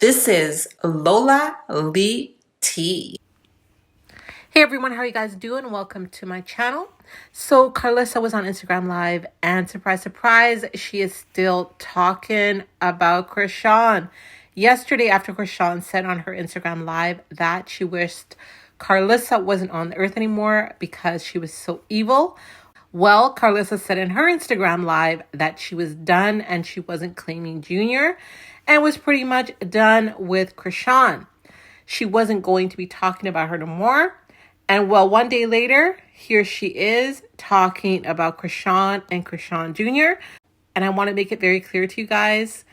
This is Lola Lee T. Hey everyone, how are you guys doing? Welcome to my channel. So Karlissa was on Instagram Live and surprise, surprise, she is still talking about Chrisean. Yesterday, after Chrisean said on her Instagram Live that she wished Karlissa wasn't on the earth anymore because she was so evil. Well, Karlissa said in her Instagram Live that she was done and she wasn't claiming Junior and was pretty much done with Chrisean. She wasn't going to be talking about her no more. And well, one day later, here she is talking about Chrisean and Chrisean Jr. And I want to make it very clear to you guys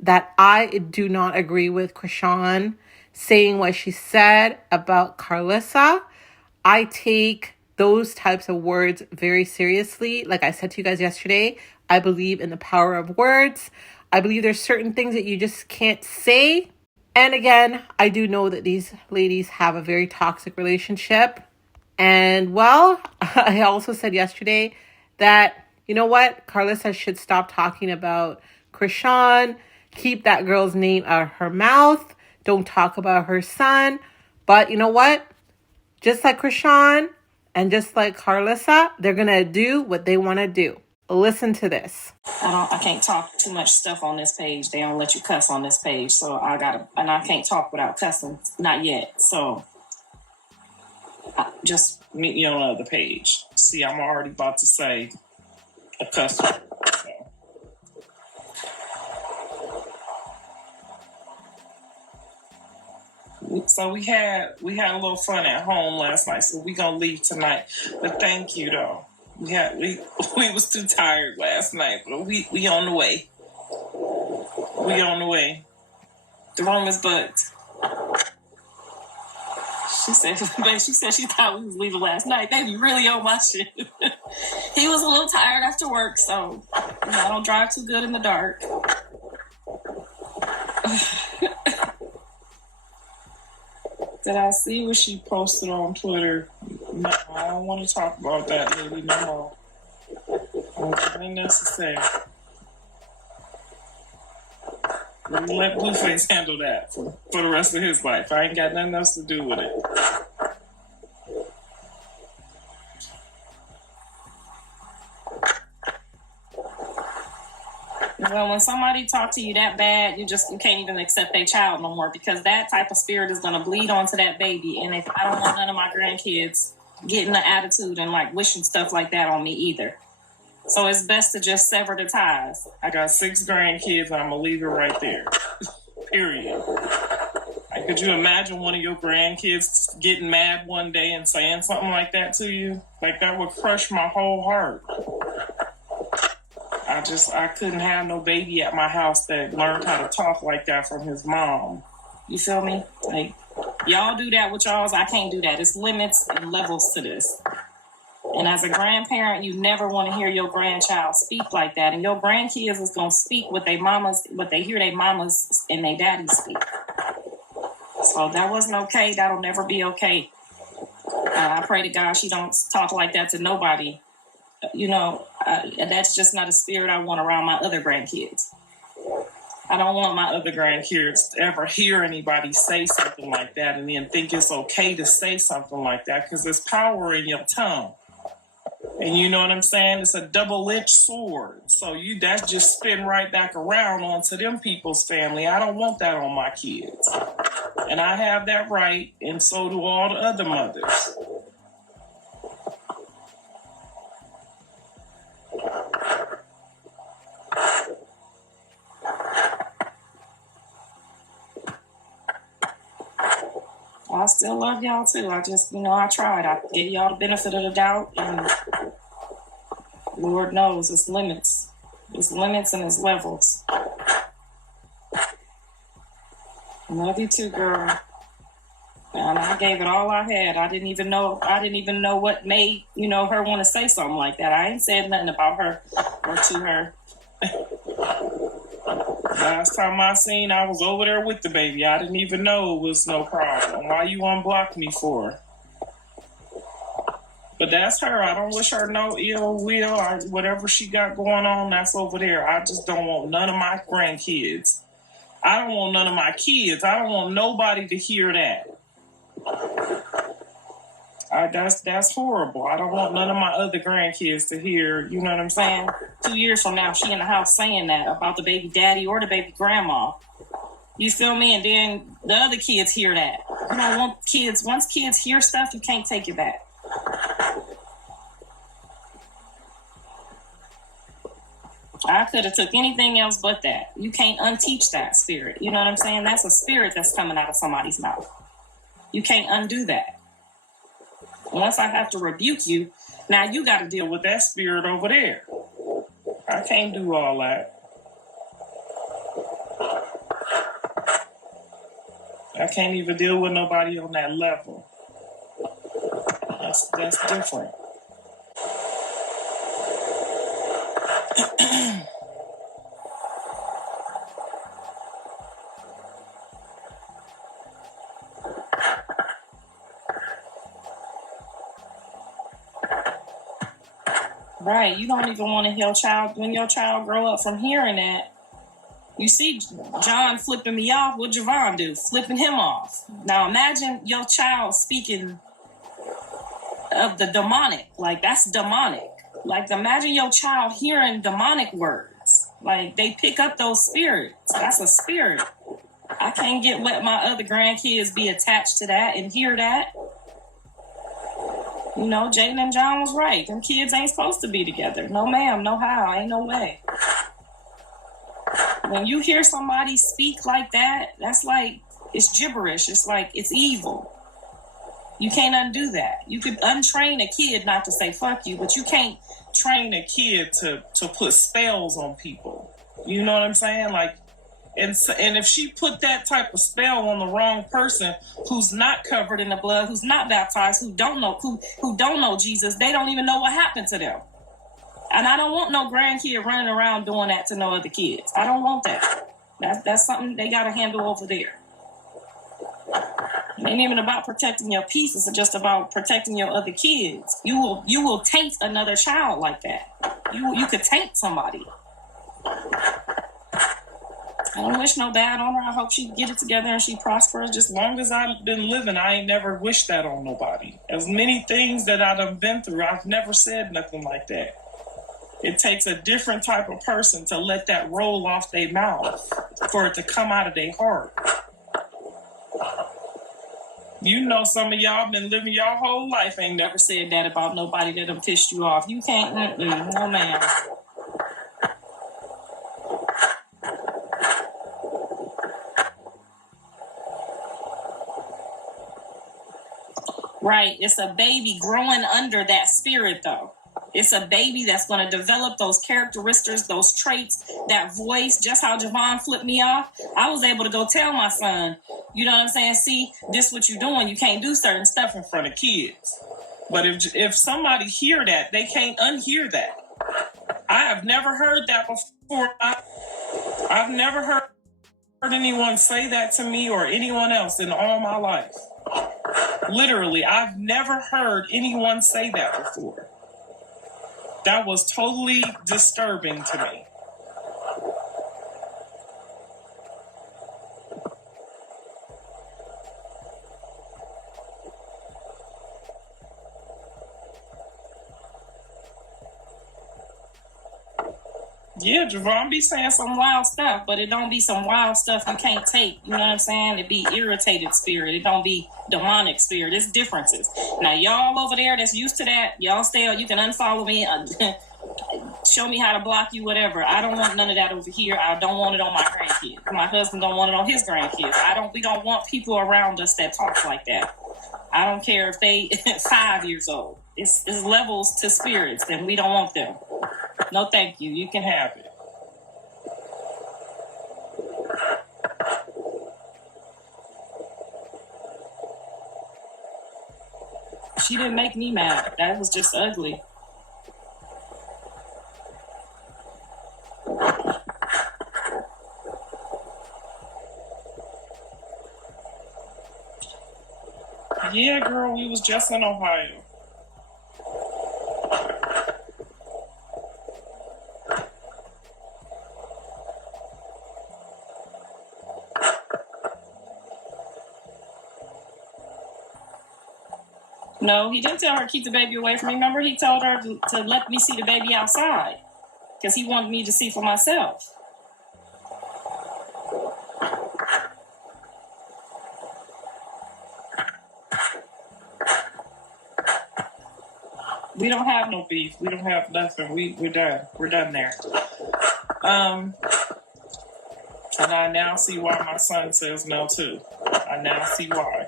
that I do not agree with Chrisean saying what she said about Karlissa. I take those types of words very seriously. Like I said to you guys yesterday, I believe in the power of words. I believe there's certain things that you just can't say. And again, I do know that these ladies have a very toxic relationship. And well, I also said yesterday that, you know what? Karlissa should stop talking about Chrisean. Keep that girl's name out of her mouth. Don't talk about her son. But you know what? Just like Chrisean and just like Karlissa, they're going to do what they want to do. Listen to this. I can't talk too much stuff on this page. They don't let you cuss on this page. So I can't talk without cussing. Not yet. So just meet me on the other page. See, I'm already about to say a cuss word. So we had a little fun at home last night. So we gonna leave tonight. But thank you though. We was too tired last night, but we on the way. We on the way. The room is booked. She said she thought we was leaving last night. They be really on my shit. He was a little tired after work, so I don't drive too good in the dark. Did I see what she posted on Twitter? No, I don't want to talk about that lady no more. It ain't necessary. Let BlueFace handle that for the rest of his life. I ain't got nothing else to do with it. Well, when somebody talks to you that bad, you can't even accept their child no more, because that type of spirit is going to bleed onto that baby. And if I don't want none of my grandkids getting the attitude and like wishing stuff like that on me either. So it's best to just sever the ties. I got 6 grandkids and I'm going to leave it right there. Period. Like, could you imagine one of your grandkids getting mad one day and saying something like that to you? Like, that would crush my whole heart. I couldn't have no baby at my house that learned how to talk like that from his mom. You feel me? Like, y'all do that with y'all's. I can't do that. There's limits and levels to this. And as a grandparent, you never want to hear your grandchild speak like that. And your grandkids is going to speak what they hear their mamas and their daddies speak. So that wasn't okay. That'll never be okay. I pray to God she don't talk like that to nobody. You know, that's just not a spirit I want around my other grandkids. I don't want my other grandkids to ever hear anybody say something like that and then think it's okay to say something like that, because there's power in your tongue. And you know what I'm saying? It's a double-edged sword. So that just spin right back around onto them people's family. I don't want that on my kids. And I have that right, and so do all the other mothers. I still love y'all too. I just, I tried. I gave y'all the benefit of the doubt, and Lord knows it's limits. It's limits and it's levels. I love you too, girl. And I gave it all I had. I didn't even know what made, her want to say something like that. I ain't said nothing about her or to her. Last time I seen, I was over there with the baby. I didn't even know it was no problem. Why you unblocked me for? But that's her. I don't wish her no ill will. Whatever she got going on, that's over there. I just don't want none of my grandkids. I don't want none of my kids. I don't want nobody to hear that. That's horrible. I don't want none of my other grandkids to hear, you know what I'm saying? 2 years from now, she in the house saying that about the baby daddy or the baby grandma. You feel me? And then the other kids hear that. You don't want kids. Once kids hear stuff, you can't take it back. I could have took anything else but that. You can't unteach that spirit. You know what I'm saying? That's a spirit that's coming out of somebody's mouth. You can't undo that. Once I have to rebuke you, now you got to deal with that spirit over there. I can't do all that. I can't even deal with nobody on that level. That's different. Right, you don't even want to hear when your child grow up from hearing that. You see John flipping me off, what Javon do? Flipping him off. Now imagine your child speaking of the demonic. Like, that's demonic. Like, imagine your child hearing demonic words. Like, they pick up those spirits. That's a spirit. I can't let my other grandkids be attached to that and hear that. You know, Jaden and John was right. Them kids ain't supposed to be together. No ma'am, no how, ain't no way. When you hear somebody speak like that, that's like, it's gibberish. It's like, it's evil. You can't undo that. You could untrain a kid not to say fuck you, but you can't train a kid to put spells on people. You know what I'm saying? Like, and if she put that type of spell on the wrong person who's not covered in the blood, who's not baptized, who don't know Jesus, they don't even know what happened to them. And I don't want no grandkid running around doing that to no other kids. I don't want that. That's something they got to handle over there. It ain't even about protecting your peace. It's just about protecting your other kids. You will taint another child like that. You could taint somebody. I don't wish no bad on her. I hope she get it together and she prospers. Just long as I've been living, I ain't never wished that on nobody. As many things that I've been through, I've never said nothing like that. It takes a different type of person to let that roll off their mouth for it to come out of their heart. You know, some of y'all been living your whole life, ain't never said that about nobody that done pissed you off. You can't, no ma'am. Right, it's a baby growing under that spirit, though. It's a baby that's going to develop those characteristics, those traits, that voice, just how Javon flipped me off. I was able to go tell my son, you know what I'm saying? See, this what you doing. You can't do certain stuff in front of kids. But if somebody hear that, they can't unhear that. I have never heard that before. I've never heard anyone say that to me or anyone else in all my life. Literally, I've never heard anyone say that before. That was totally disturbing to me. Yeah, Javon be saying some wild stuff, but it don't be some wild stuff you can't take. You know what I'm saying? It be irritated spirit. It don't be demonic spirit. It's differences. Now, y'all over there that's used to that, y'all stay, you can unfollow me, show me how to block you, whatever. I don't want none of that over here. I don't want it on my grandkids. My husband don't want it on his grandkids. We don't want people around us that talk like that. I don't care if they 5 years old. It's levels to spirits, and we don't want them. No, thank you. You can have it. She didn't make me mad. That was just ugly. Yeah, girl, we was just in Ohio. No, he didn't tell her to keep the baby away from me. Remember, he told her to let me see the baby outside because he wanted me to see for myself. We don't have no beef. We don't have nothing. We're done. We're done there. And I now see why my son says no too. I now see why.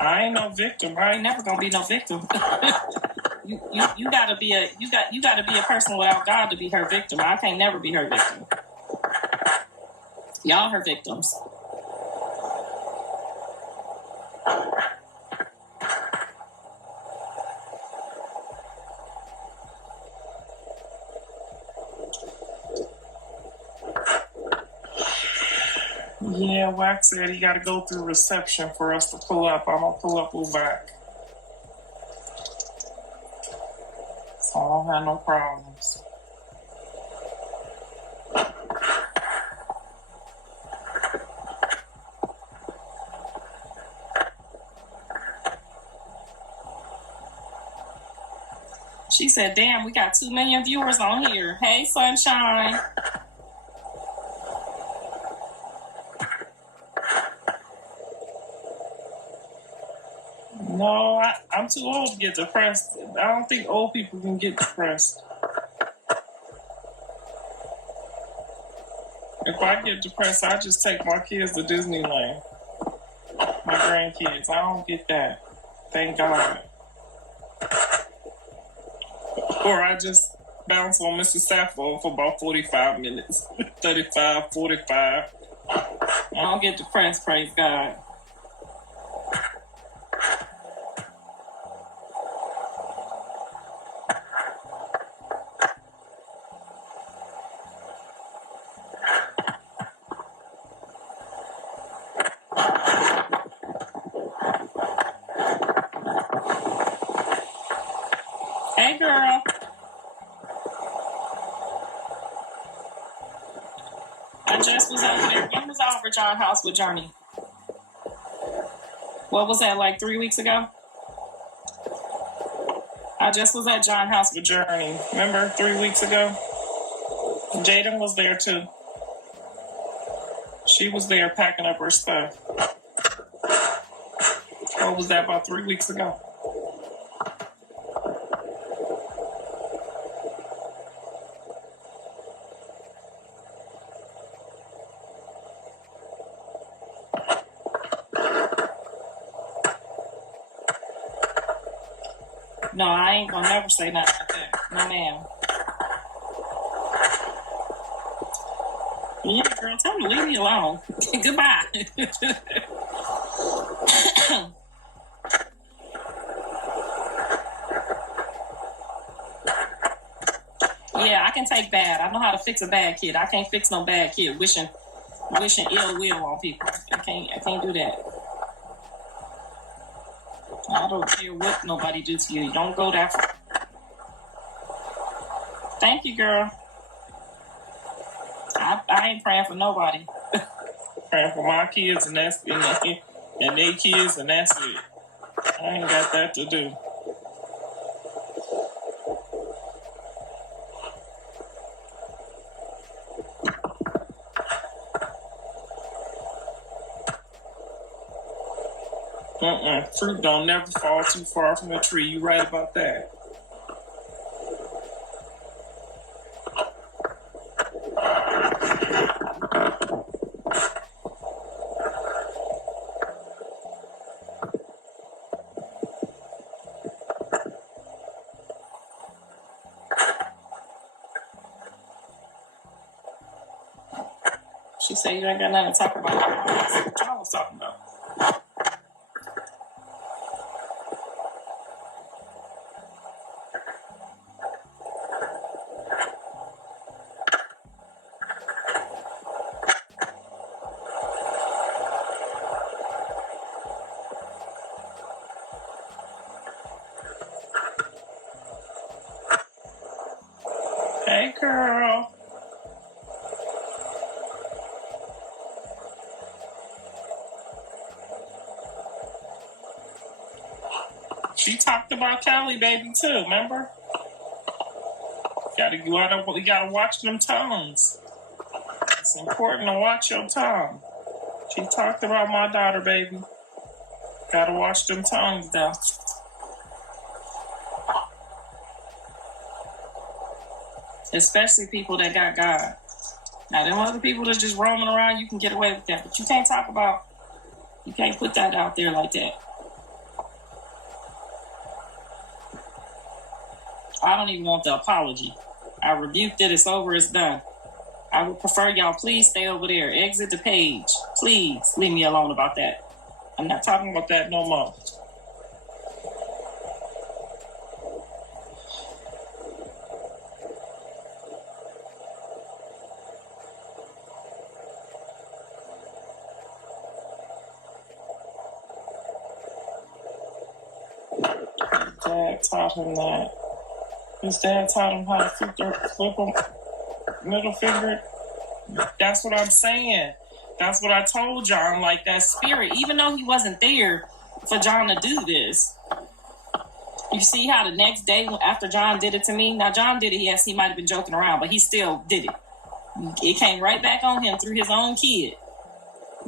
I ain't no victim. I ain't never gonna be no victim. you gotta be a person without God to be her victim. I can't never be her victim. Y'all her victims. Yeah, Wax said he got to go through reception for us to pull up. I'm going to pull up or back. So I don't have no problems. She said, damn, we got 2 million viewers on here. Hey, Sunshine. No, I'm too old to get depressed. I don't think old people can get depressed. If I get depressed, I just take my kids to Disneyland. My grandkids. I don't get that. Thank God. Or I just bounce on Mr. Sappho for about 45 minutes. 35, 45. I don't get depressed, praise God. Hey, girl. I just was over there. When was I over at y'all house with Journey? What was that, like 3 weeks ago? I just was at John's house with Journey. Remember 3 weeks ago? Jaden was there too. She was there packing up her stuff. What was that, about 3 weeks ago? No, I ain't gonna never say nothing like that. No, ma'am. Yeah, girl, tell me, leave me alone. Goodbye. Yeah, I can take bad. I know how to fix a bad kid. I can't fix no bad kid wishing ill will on people. I can't do that. I don't care what nobody do to you. You don't go that far. Thank you, girl. I ain't praying for nobody. Praying for my kids and that's and their kids and that's it. I ain't got that to do. Fruit don't never fall too far from a tree. You right about that. She said you ain't got nothing to talk about. What y'all was talking about? Hey, girl. She talked about Kelly, baby, too, remember? We gotta watch them tongues. It's important to watch your tongue. She talked about my daughter, baby. Gotta watch them tongues, though. Especially people that got God. Now, them other people that's just roaming around, you can get away with that. But you can't you can't put that out there like that. I don't even want the apology. I rebuked it. It's over. It's done. I would prefer y'all please stay over there. Exit the page. Please leave me alone about that. I'm not talking about that no more. Dad taught him that. His dad taught him how to flip him middle finger. That's what I'm saying. That's what I told John. Like that spirit, even though he wasn't there for John to do this. You see how the next day after John did it to me? Now John did it. Yes, he might have been joking around, but he still did it. It came right back on him through his own kid,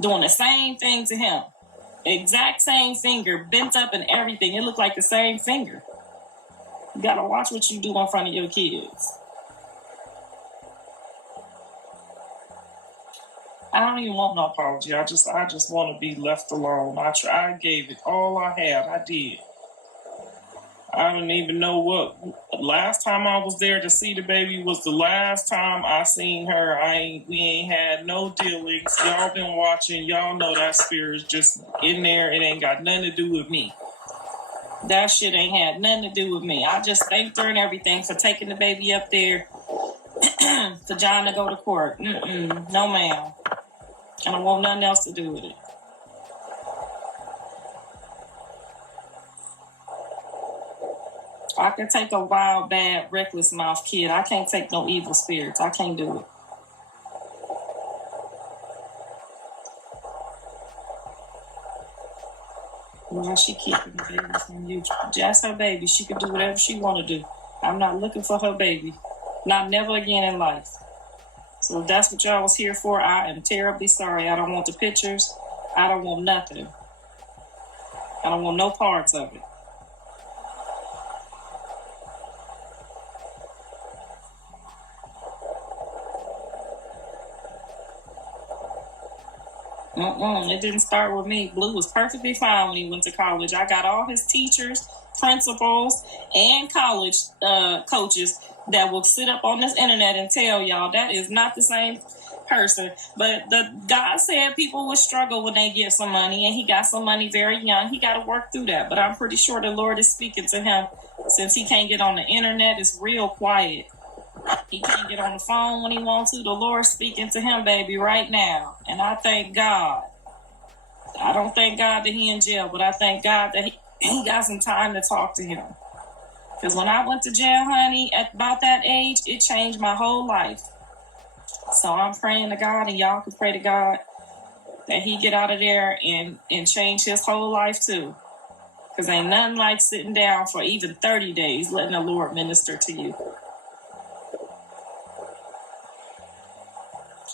doing the same thing to him. Exact same finger, bent up and everything. It looked like the same finger. You gotta watch what you do in front of your kids. I don't even want no apology. I just want to be left alone. I gave it all I had. I did. I don't even know what. Last time I was there to see the baby was the last time I seen her. We ain't had no dealings. Y'all been watching. Y'all know that spirit's just in there. It ain't got nothing to do with me. That shit ain't had nothing to do with me. I just thanked her and everything for taking the baby up there for John to go to court. No, ma'am. I don't want nothing else to do with it. I can take a wild, bad, reckless mouth kid. I can't take no evil spirits. I can't do it. Why she keeping the baby from you? That's her baby. She can do whatever she want to do. I'm not looking for her baby. Not never again in life. So if that's what y'all was here for, I am terribly sorry. I don't want the pictures. I don't want nothing. I don't want no parts of it. It didn't start with me. Blue was perfectly fine when he went to college. I got all his teachers, principals, and college coaches that will sit up on this internet and tell y'all that is not the same person. But God said people would struggle when they get some money, and he got some money very young. He got to work through that. But I'm pretty sure the Lord is speaking to him since he can't get on the internet. It's real quiet. He can't get on the phone when he wants to. The Lord's speaking to him, baby, right now. And I thank God. I don't thank God that he in jail, but I thank God that he got some time to talk to him. Because when I went to jail, honey, at about that age, it changed my whole life. So I'm praying to God, and y'all can pray to God that he get out of there and change his whole life too. Because ain't nothing like sitting down for even 30 days, letting the Lord minister to you.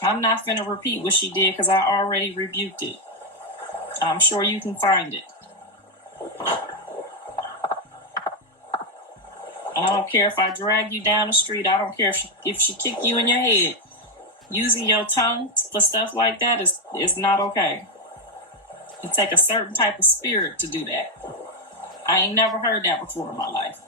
I'm not finna repeat what she did because I already rebuked it. I'm sure you can find it. I don't care if I drag you down the street. I don't care if she kick you in your head. Using your tongue for stuff like that is not okay. It take a certain type of spirit to do that. I ain't never heard that before in my life.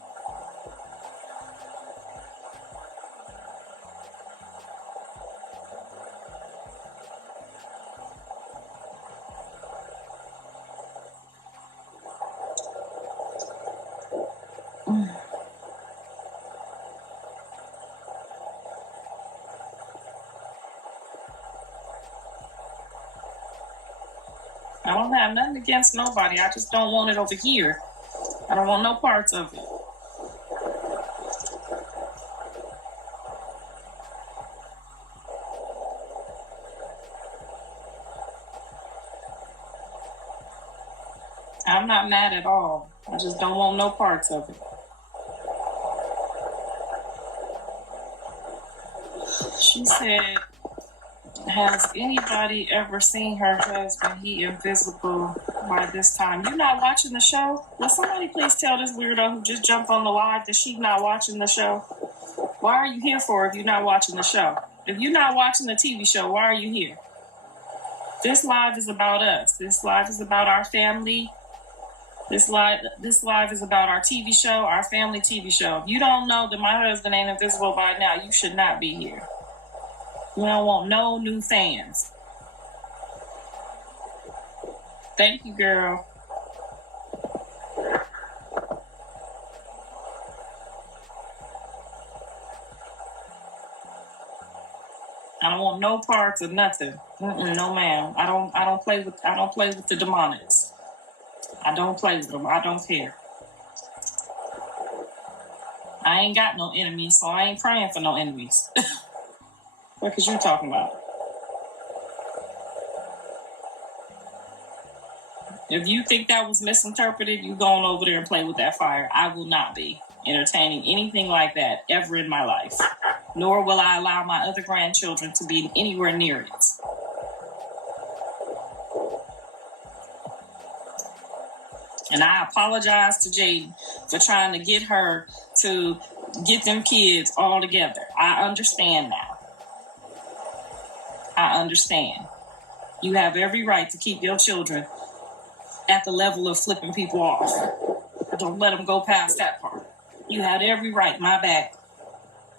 I don't have nothing against nobody. I just don't want it over here. I don't want no parts of it. I'm not mad at all. I just don't want no parts of it. She said, has anybody ever seen her husband? He invisible by this time. You not watching the show? Will somebody please tell this weirdo who just jumped on the live that she's not watching the show? Why are you here for if you're not watching the show? If you're not watching the TV show, why are you here? This live is about us. This live is about our family. This live is about our TV show, our family TV show. If you don't know that my husband ain't invisible by now, you should not be here. We don't want no new fans. Thank you, girl. I don't want no parts of nothing. No, ma'am. I don't play with the demonics. I don't play with them. I don't care. I ain't got no enemies, so I ain't praying for no enemies. What is you talking about? If you think that was misinterpreted, you going over there and play with that fire. I will not be entertaining anything like that ever in my life. Nor will I allow my other grandchildren to be anywhere near it. And I apologize to Jaidyn for trying to get her to get them kids all together. I understand now. I understand. You have every right to keep your children at the level of flipping people off. Don't let them go past that part. You had every right. My bad.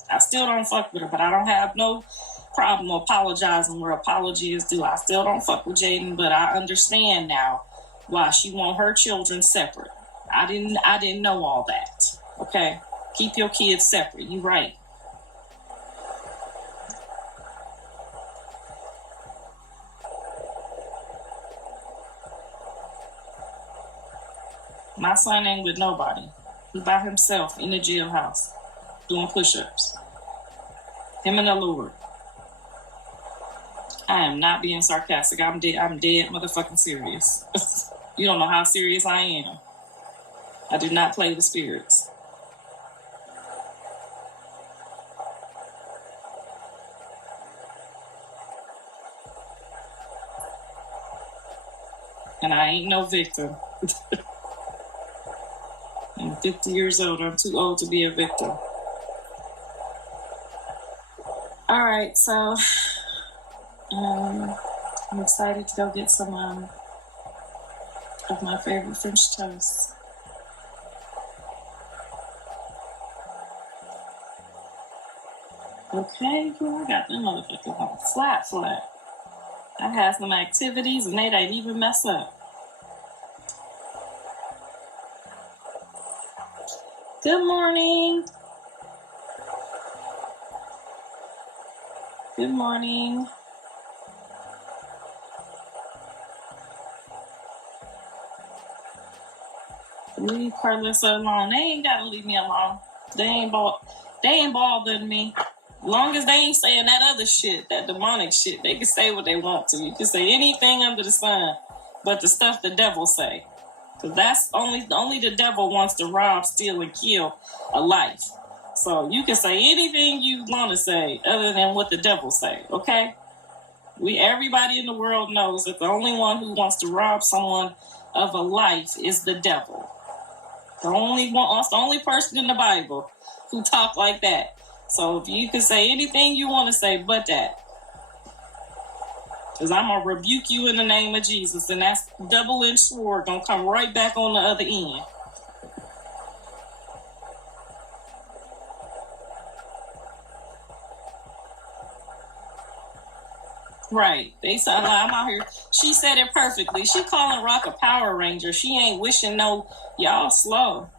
I still don't fuck with her, but I don't have no problem apologizing where apology is due. I still don't fuck with Jaidyn, but I understand now why she want her children separate. I didn't know all that. Okay? Keep your kids separate. You right. My son ain't with nobody. He by himself in the jailhouse doing push-ups. Him and the Lord. I am not being sarcastic. I'm dead motherfucking serious. You don't know how serious I am. I do not play with spirits. And I ain't no victim. I'm 50 years old. I'm too old to be a victim. All right, so I'm excited to go get some of my favorite French toast. Okay, I got them motherfuckers on flat. I had some activities and they didn't even mess up. Good morning. Good morning. Leave Karlissa alone. They ain't gotta leave me alone. They ain't bothering me. As long as they ain't saying that other shit, that demonic shit, they can say what they want to. You can say anything under the sun, but the stuff the devil say. Because that's only the devil wants to rob, steal, and kill a life. So you can say anything you want to say other than what the devil say, okay? Everybody in the world knows that the only one who wants to rob someone of a life is the devil. The only person in the Bible who talk like that. So if you can say anything you want to say but that. Because I'm going to rebuke you in the name of Jesus. And that's double-edged sword going to come right back on the other end. Right. They sound like I'm out here. She said it perfectly. She calling Rock a Power Ranger. She ain't wishing no, y'all slow.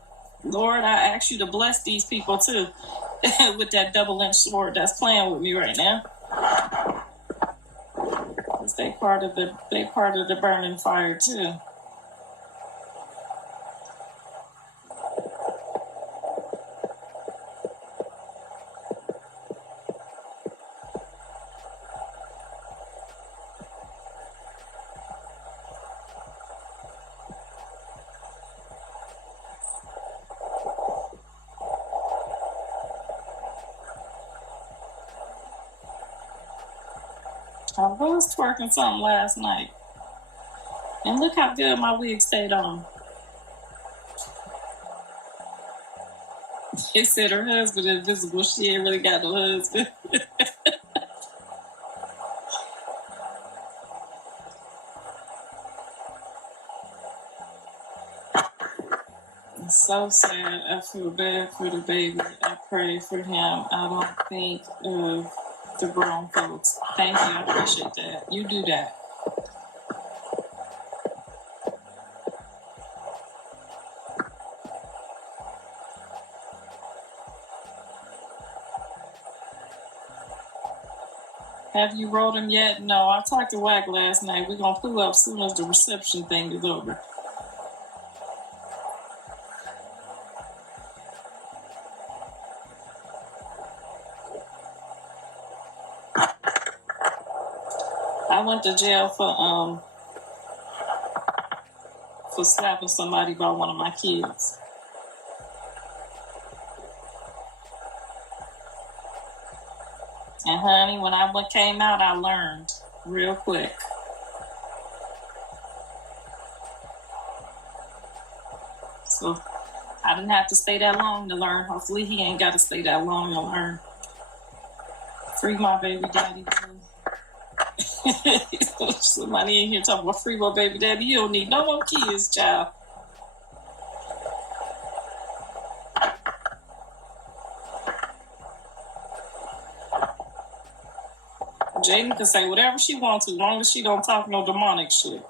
Lord, I ask you to bless these people too. With that double-edged sword that's playing with me right now. They part of the burning fire too. I was twerking something last night. And look how good my wig stayed on. It said her husband invisible. She ain't really got no husband. It's so sad. I feel bad for the baby. I pray for him. I don't think of the grown folks. Thank you. I appreciate that. You do that. Have you wrote him yet? No, I talked to Wack last night. We're going to pull up as soon as the reception thing is over. I went to jail for slapping somebody by one of my kids. And honey, when I came out, I learned real quick. So I didn't have to stay that long to learn. Hopefully he ain't got to stay that long to learn. Free my baby daddy, too. Somebody in here talking about free my baby daddy. You don't need no more kids, child. Jaidyn can say whatever she wants to, as long as she don't talk no demonic shit.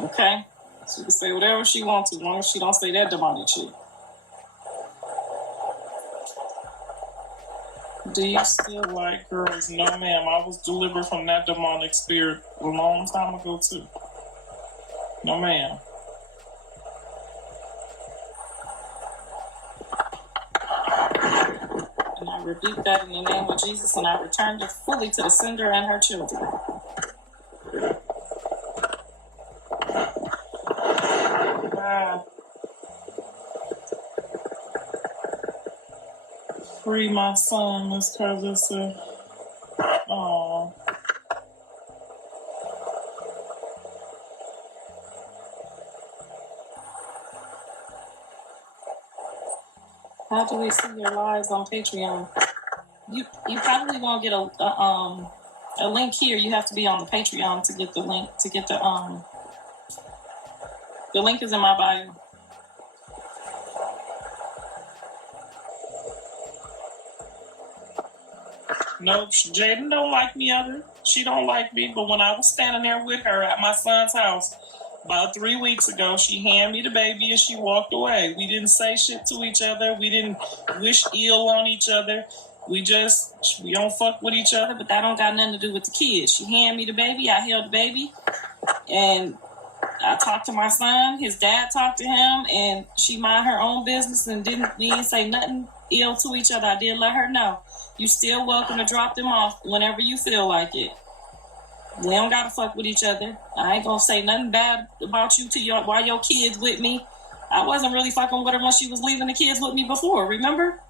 Okay? She can say whatever she wants to, as long as she don't say that demonic shit. Do you still like girls? No, ma'am. I was delivered from that demonic spirit a long time ago, too. No, ma'am. And I rebuke that in the name of Jesus, and I return it fully to the sender and her children. Free my son, Miss Karlissa. Aww. How do we see your lives on Patreon? You probably won't get a link here. You have to be on the Patreon to get the link, to get the link is in my bio. No, Jaidyn don't like me either. She don't like me, but when I was standing there with her at my son's house about 3 weeks ago, she handed me the baby and she walked away. We didn't say shit to each other. We didn't wish ill on each other. We don't fuck with each other, but that don't got nothing to do with the kids. She handed me the baby. I held the baby, and I talked to my son. His dad talked to him, and she mind her own business and we didn't say nothing ill to each other. I did let her know. You still welcome to drop them off whenever you feel like it. We don't gotta fuck with each other. I ain't gonna say nothing bad about you while your kids with me. I wasn't really fucking with her when she was leaving the kids with me before, remember?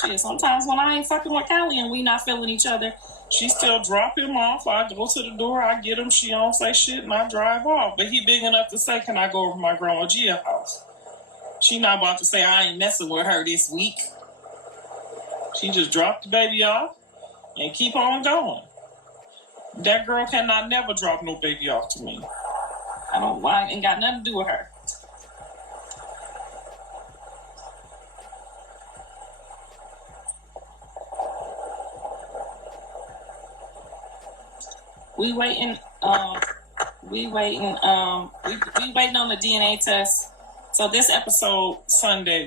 Shit, sometimes when I ain't fucking with Callie and we not feeling each other, she still drop him off. I go to the door, I get him, she don't say shit, and I drive off. But he big enough to say, can I go over to my grandma Gia's house? She not about to say, I ain't messing with her this week. She just dropped the baby off and keep on going. That girl cannot never drop no baby off to me. I ain't got nothing to do with her. We waiting on the DNA test. So this Sunday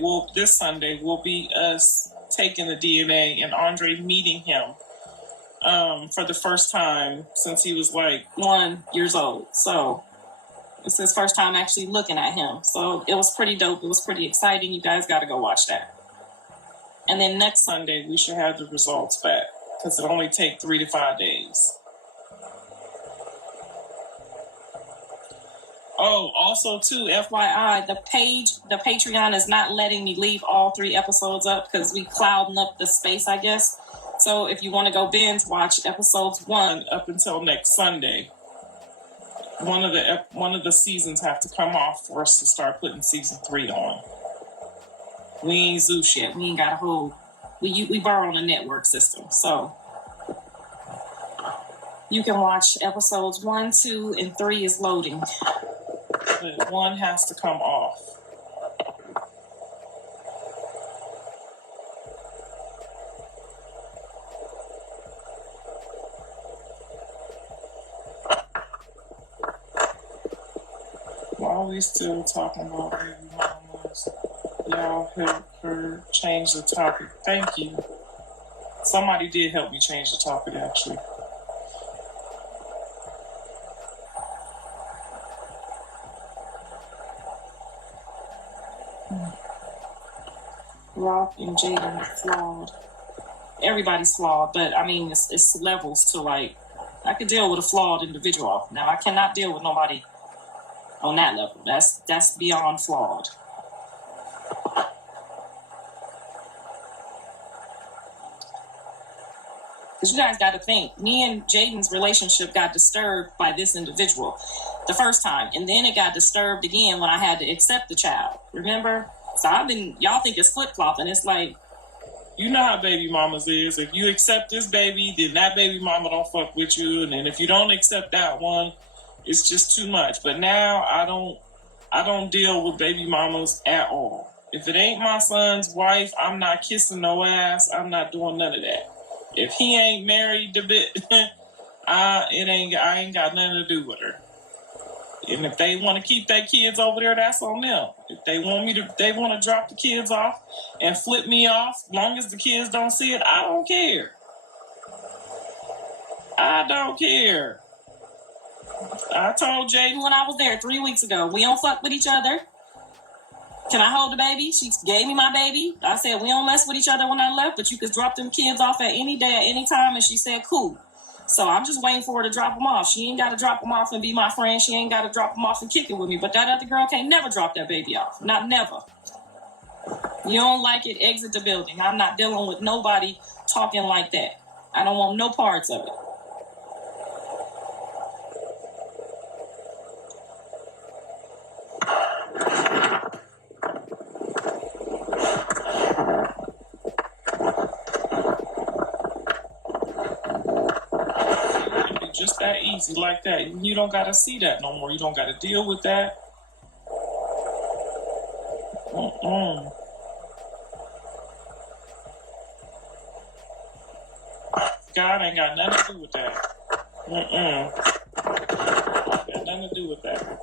will be us taking the DNA and Andre meeting him for the first time since he was like 1 year old. So it's his first time actually looking at him. So it was pretty dope. It was pretty exciting. You guys got to go watch that. And then next Sunday we should have the results back because it only takes 3 to 5 days. Oh, also too, FYI, the Patreon is not letting me leave all 3 episodes up because we clouding up the space, I guess. So if you want to go binge watch episodes 1 up until next Sunday, one of the seasons have to come off for us to start putting season 3 on. We ain't Zeus yet. We ain't got a whole. We borrow on a network system, so you can watch episodes 1, 2, and 3 is loading. But 1 has to come off. Why are we still talking about baby mamas? Y'all help her change the topic. Thank you. Somebody did help me change the topic, actually. Rock and Jaden are flawed. Everybody's flawed, but I mean, it's levels to like, I could deal with a flawed individual. Now, I cannot deal with nobody on that level. That's beyond flawed. Because you guys got to think, me and Jaden's relationship got disturbed by this individual the first time, and then it got disturbed again when I had to accept the child. Remember? So y'all think it's flip-flopping. It's like, you know how baby mamas is. If you accept this baby, then that baby mama don't fuck with you. And then if you don't accept that one, it's just too much. But now I don't deal with baby mamas at all. If it ain't my son's wife, I'm not kissing no ass. I'm not doing none of that. If he ain't married to I ain't got nothing to do with her. And if they want to keep their kids over there, that's on them. If they want to drop the kids off and flip me off, long as the kids don't see it, I don't care. I don't care. I told Jaden when I was there 3 weeks ago, we don't fuck with each other. Can I hold the baby? She gave me my baby. I said, we don't mess with each other when I left, but you could drop them kids off at any day, at any time. And she said, cool. So I'm just waiting for her to drop them off. She ain't got to drop them off and be my friend. She ain't got to drop them off and kick it with me. But that other girl can't never drop that baby off. Not never. You don't like it, exit the building. I'm not dealing with nobody talking like that. I don't want no parts of it. Just that easy, like that. You don't gotta see that no more. You don't gotta deal with that. God ain't got nothing to do with that. Got nothing to do with that.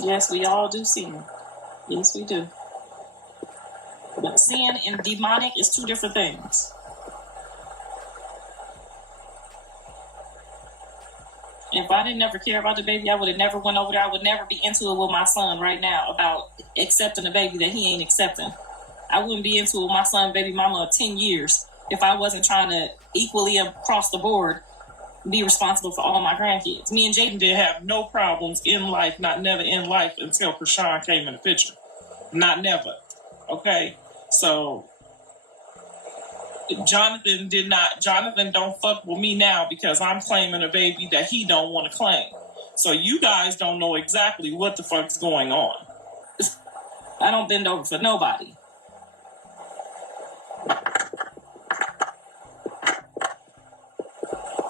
Yes, we all do sin. Yes, we do. But sin and demonic is 2 different things. If I didn't ever care about the baby, I would have never went over there. I would never be into it with my son right now about accepting a baby that he ain't accepting. I wouldn't be into it with my son, baby mama of 10 years if I wasn't trying to equally across the board be responsible for all my grandkids. Me and Jaden did have no problems in life, not never in life, until Chrisean came in the picture. Not never. Okay? So Jonathan don't fuck with me now because I'm claiming a baby that he don't want to claim. So you guys don't know exactly what the fuck's going on. I don't bend over for nobody.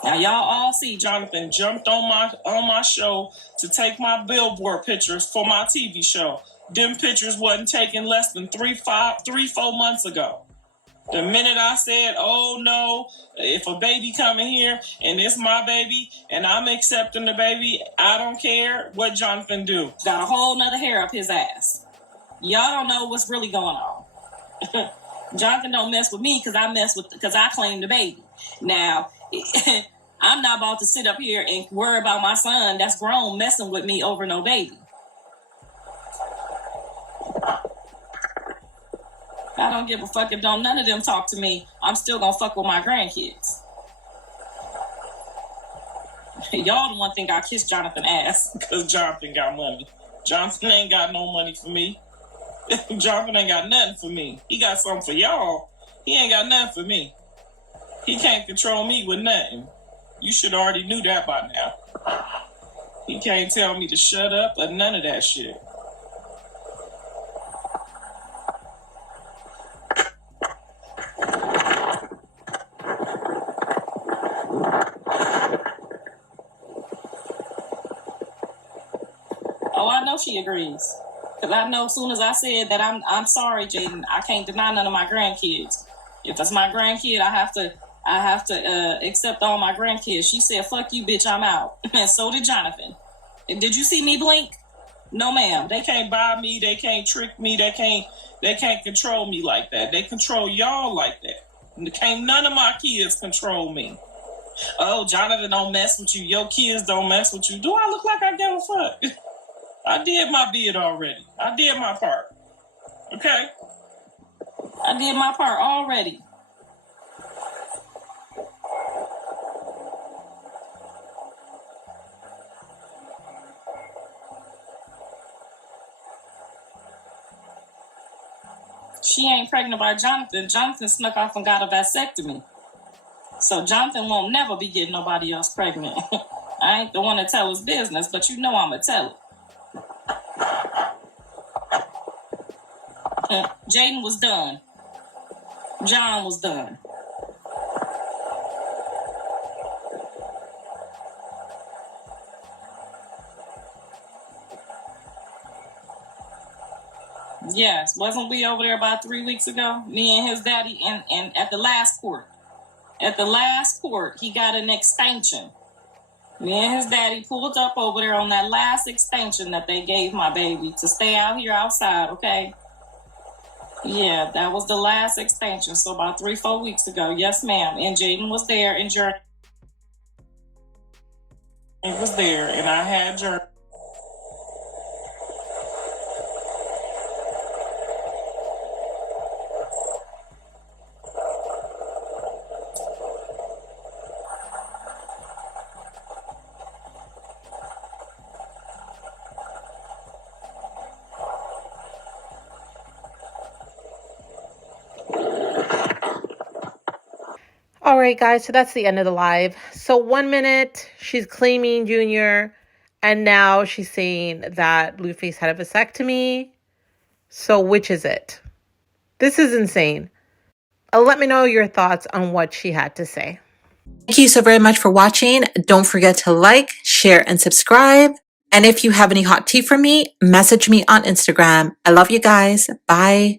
Now y'all all see Jonathan jumped on my show to take my billboard pictures for my TV show. Them pictures wasn't taken less than 4 months ago. The minute I said, oh no, if a baby coming here and it's my baby and I'm accepting the baby, I don't care, what Jonathan do? Got a whole nother hair up his ass. Y'all don't know what's really going on. Jonathan don't mess with me because I claim the baby. Now, I'm not about to sit up here and worry about my son that's grown messing with me over no baby. I don't give a fuck if don't none of them talk to me. I'm still gonna fuck with my grandkids. Y'all the one think I kissed Jonathan ass because Jonathan got money. Jonathan ain't got no money for me. Jonathan ain't got nothing for me. He got something for y'all. He ain't got nothing for me. He can't control me with nothing. You should already knew that by now. He can't tell me to shut up or none of that shit. Oh, I know she agrees. Because I know as soon as I said that I'm sorry, Jaidyn, I can't deny none of my grandkids. If it's my grandkid, I have to accept all my grandkids. She said, fuck you, bitch, I'm out. And so did Jonathan. Did you see me blink? No, ma'am. They can't buy me. They can't trick me. They can't control me like that. They control y'all like that. And can't none of my kids control me. Oh, Jonathan don't mess with you. Your kids don't mess with you. Do I look like I give a fuck? I did my bid already. I did my part. Okay? I did my part already. She ain't pregnant by Jonathan. Jonathan snuck off and got a vasectomy. So Jonathan won't never be getting nobody else pregnant. I ain't the one to tell his business, but you know I'm going to tell it. Jaidyn was done. John was done. Yes, wasn't we over there about 3 weeks ago? Me and his daddy, and at the last court. At the last court, he got an extension. Me and his daddy pulled up over there on that last extension that they gave my baby to stay out here outside, okay? Yeah, that was the last extension. So about 3-4 weeks ago. Yes, ma'am. And Jaidyn was there, and Journey was there, and I had Journey. All right, guys, so that's the end of the live. So 1 minute, she's claiming Junior, and now she's saying that BlueFace had a vasectomy. So which is it? This is insane. Let me know your thoughts on what she had to say. Thank you so very much for watching. Don't forget to like, share, and subscribe. And if you have any hot tea for me, message me on Instagram. I love you guys. Bye.